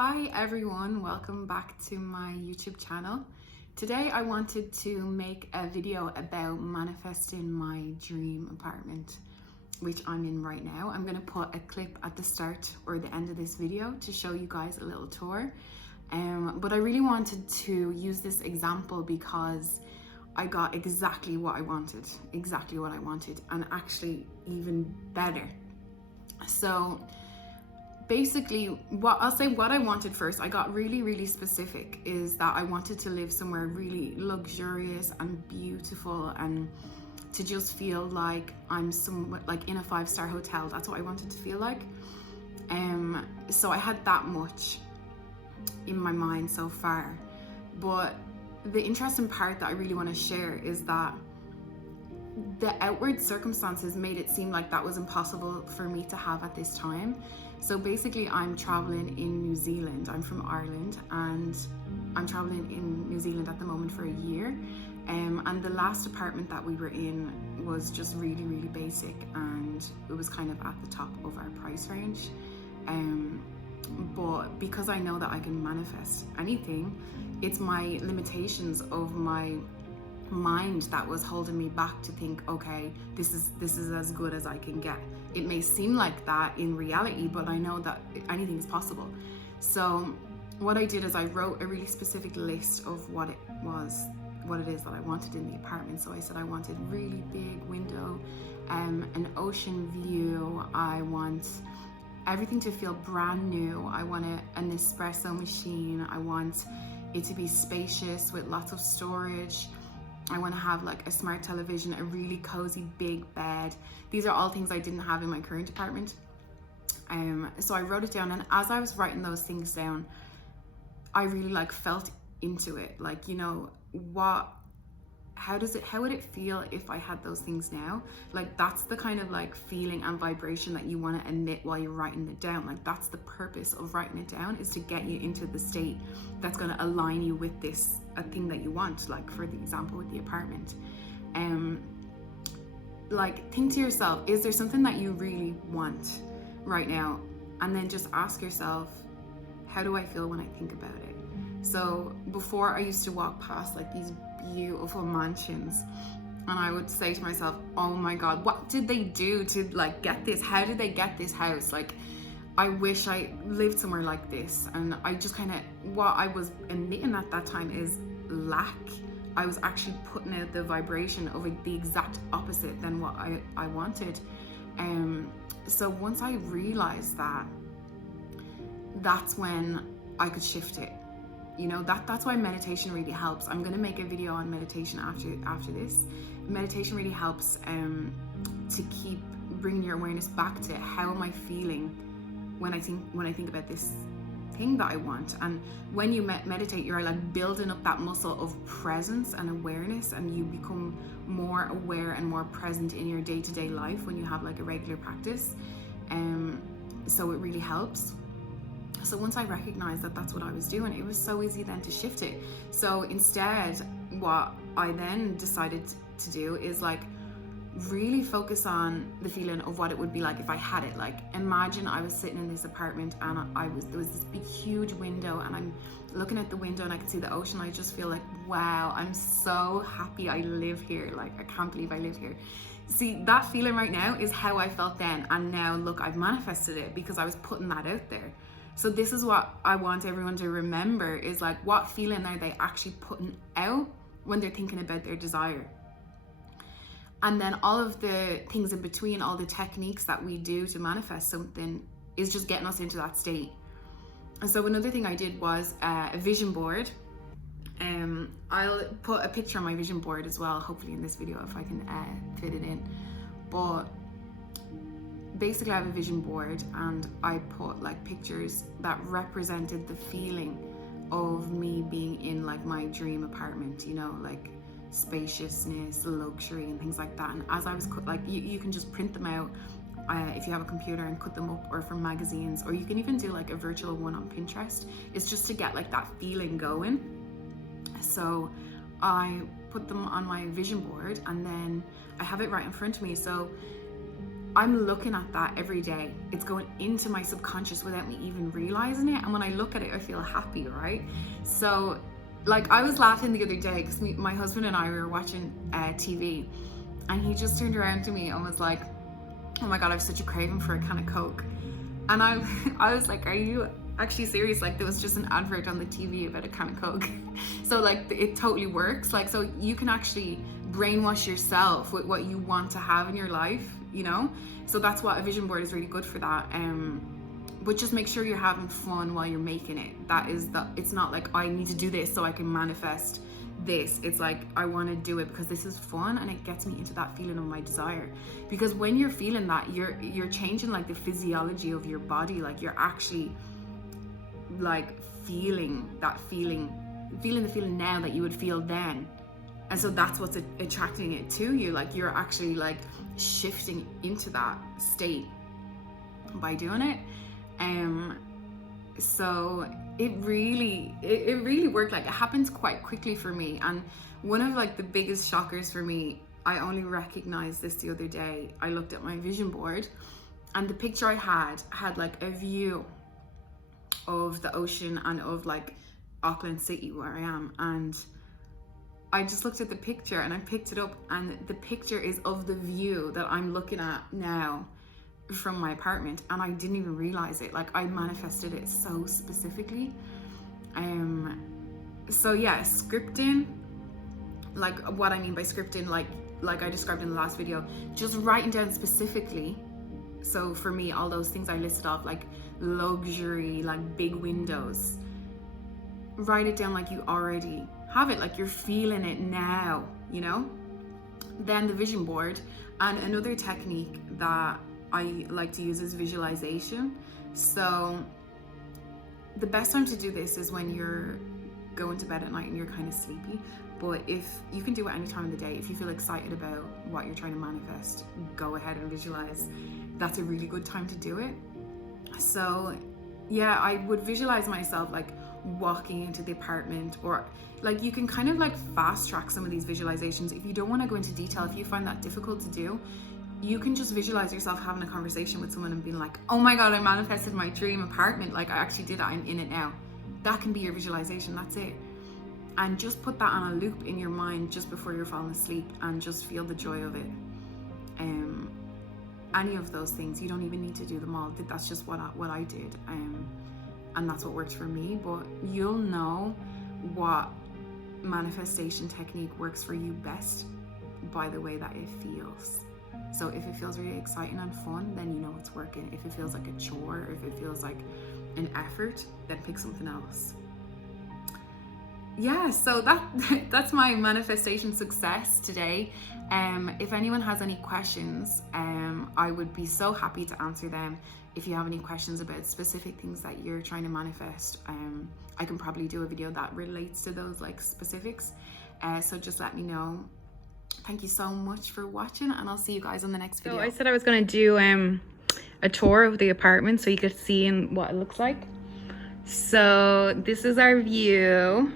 Hi everyone, welcome back to my YouTube channel. Today I wanted to make a video about manifesting my dream apartment, which I'm in right now. I'm going to put a clip at the start or the end of this video to show you guys a little tour. But I really wanted to use this example because I got exactly what I wanted, and actually even better. So basically, what I wanted first, I got really specific, is that I wanted to live somewhere really luxurious and beautiful and to just feel like I'm somewhat like in a 5-star hotel. That's what I wanted to feel like. So I had that much in my mind so far. But the interesting part that I really want to share is that the outward circumstances made it seem like that was impossible for me to have at this time. So basically, I'm traveling in New Zealand. I'm from Ireland and I'm traveling in New Zealand at the moment for a year. And the last apartment that we were in was just really basic, and it was kind of at the top of our price range. But because I know that I can manifest anything, it's my limitations of my mind that was holding me back to think, okay, this is as good as I can get. It may seem like that in reality, but I know that anything is possible. So what I did is I wrote a really specific list of what it is that I wanted in the apartment. So I said I wanted really big window, an ocean view. I want everything to feel brand new. I want an espresso machine. I want it to be spacious with lots of storage. I want to have like a smart television, a really cozy big bed. These are all things I didn't have in my current apartment. So I wrote it down, and as I was writing those things down, I really felt into it. How would it feel if I had those things now? That's the kind of feeling and vibration that you want to emit while you're writing it down. That's the purpose of writing it down, is to get you into the state that's going to align you with a thing that you want, for the example with the apartment. Think to yourself, is there something that you really want right now? And then just ask yourself, how do I feel when I think about it? So before, I used to walk past these beautiful mansions, and I would say to myself, oh my god, what did they do to get this? How did they get this house? I wish I lived somewhere like this. And I just what I was emitting at that time is lack. I was actually putting out the vibration of the exact opposite than what I wanted. So once I realized that, that's when I could shift it. That's why meditation really helps. I'm going to make a video on meditation after this. Meditation really helps to keep bringing your awareness back to how am I feeling when I think about this thing that I want. And when you meditate, you're building up that muscle of presence and awareness, and you become more aware and more present in your day-to-day life when you have a regular practice. So it really helps. So once I recognized that that's what I was doing, it was so easy then to shift it. So instead, what I then decided to do is really focus on the feeling of what it would be like if I had it. Imagine I was sitting in this apartment and there was this big huge window, and I'm looking at the window and I can see the ocean. I just feel wow, I'm so happy I live here. I can't believe I live here. See, that feeling right now is how I felt then, and now look, I've manifested it because I was putting that out there. So this is what I want everyone to remember, is what feeling are they actually putting out when they're thinking about their desire? And then all of the things in between, all the techniques that we do to manifest something, is just getting us into that state. And so another thing I did was a vision board. I'll put a picture on my vision board as well, hopefully in this video, if I can fit it in. But basically, I have a vision board, and I put pictures that represented the feeling of me being in my dream apartment, spaciousness, luxury, and things like that. And as I was you can just print them out if you have a computer and cut them up, or from magazines, or you can even do a virtual one on Pinterest. It's just to get that feeling going. So I put them on my vision board, and then I have it right in front of me. So I'm looking at that every day. It's going into my subconscious without me even realizing it. And when I look at it, I feel happy, right? So, like, I was laughing the other day because my husband and I, we were watching TV, and he just turned around to me and was like, oh my God, I have such a craving for a can of Coke. And I was like, are you actually serious? Like, there was just an advert on the TV about a can of Coke. So like, it totally works. Like, so you can actually brainwash yourself with what you want to have in your life, you know? So that's what a vision board is really good for that. But just make sure you're having fun while you're making it. It's not like, I need to do this so I can manifest this. It's like, I want to do it because this is fun and it gets me into that feeling of my desire. Because when you're feeling that, you're changing like the physiology of your body. Like, you're actually like feeling the feeling now that you would feel then. And so that's what's attracting it to you. Like, you're actually like shifting into that state by doing it. So it really worked. Like, it happens quite quickly for me. And one of like the biggest shockers for me, I only recognized this the other day. I looked at my vision board, and the picture I had like a view of the ocean and of like Auckland City where I am. And I just looked at the picture and I picked it up, and the picture is of the view that I'm looking at now from my apartment, and I didn't even realize it. Like, I manifested it so specifically. So yeah, scripting, like what I mean by scripting, like I described in the last video, just writing down specifically. So for me, all those things I listed off, like luxury, like big windows, write it down like you already have it, like you're feeling it now, you know? Then the vision board. And another technique that I like to use is visualization. So the best time to do this is when you're going to bed at night and you're kind of sleepy. But if you can do it any time of the day, if you feel excited about what you're trying to manifest, go ahead and visualize. That's a really good time to do it. So yeah, I would visualize myself like walking into the apartment, or like you can kind of like fast track some of these visualizations. If you don't want to go into detail, if you find that difficult to do, you can just visualize yourself having a conversation with someone and being like, oh my God, I manifested my dream apartment. Like, I actually did it, I'm in it now. That can be your visualization, that's it. And just put that on a loop in your mind just before you're falling asleep, and just feel the joy of it. Any of those things, you don't even need to do them all. That's just what I did. And that's what worked for me. But you'll know what manifestation technique works for you best by the way that it feels. So if it feels really exciting and fun, then you know it's working. If it feels like a chore, or if it feels like an effort, then pick something else. Yeah, so that's my manifestation success today. If anyone has any questions, I would be so happy to answer them. If you have any questions about specific things that you're trying to manifest, I can probably do a video that relates to those like specifics. So just let me know. Thank you so much for watching, and I'll see you guys on the next video. So I said I was going to do a tour of the apartment so you could see what it looks like. So this is our view.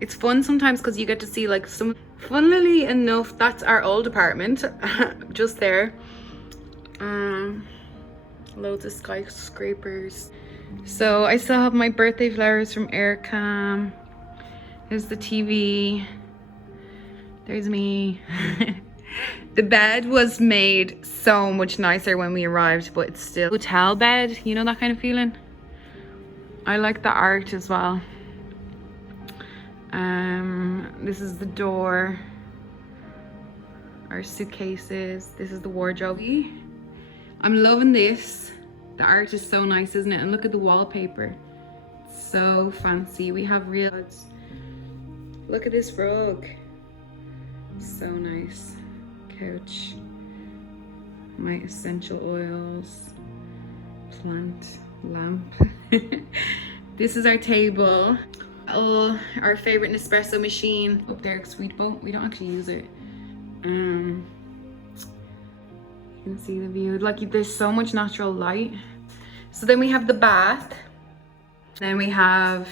It's fun sometimes because you get to see like some, funnily enough, that's our old apartment just there. Loads of skyscrapers. So I still have my birthday flowers from Aircam. Here's the TV. There's me. The bed was made so much nicer when we arrived, but it's still hotel bed, you know, that kind of feeling. I like the art as well. This is the door, our suitcases, this is the wardrobe. I'm loving this. The art is so nice, isn't it? And look at the wallpaper, it's so fancy. We have real, look at this rug, so nice. Couch, my essential oils, plant lamp. This is our table. Oh, our favorite Nespresso machine up there, because we don't actually use it. You can see the view. Like, there's so much natural light. So then we have the bath. Then we have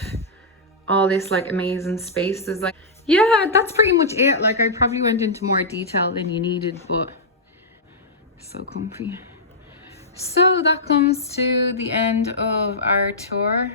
all this like amazing space. There's like, yeah, that's pretty much it. Like, I probably went into more detail than you needed, but So comfy. So that comes to the end of our tour.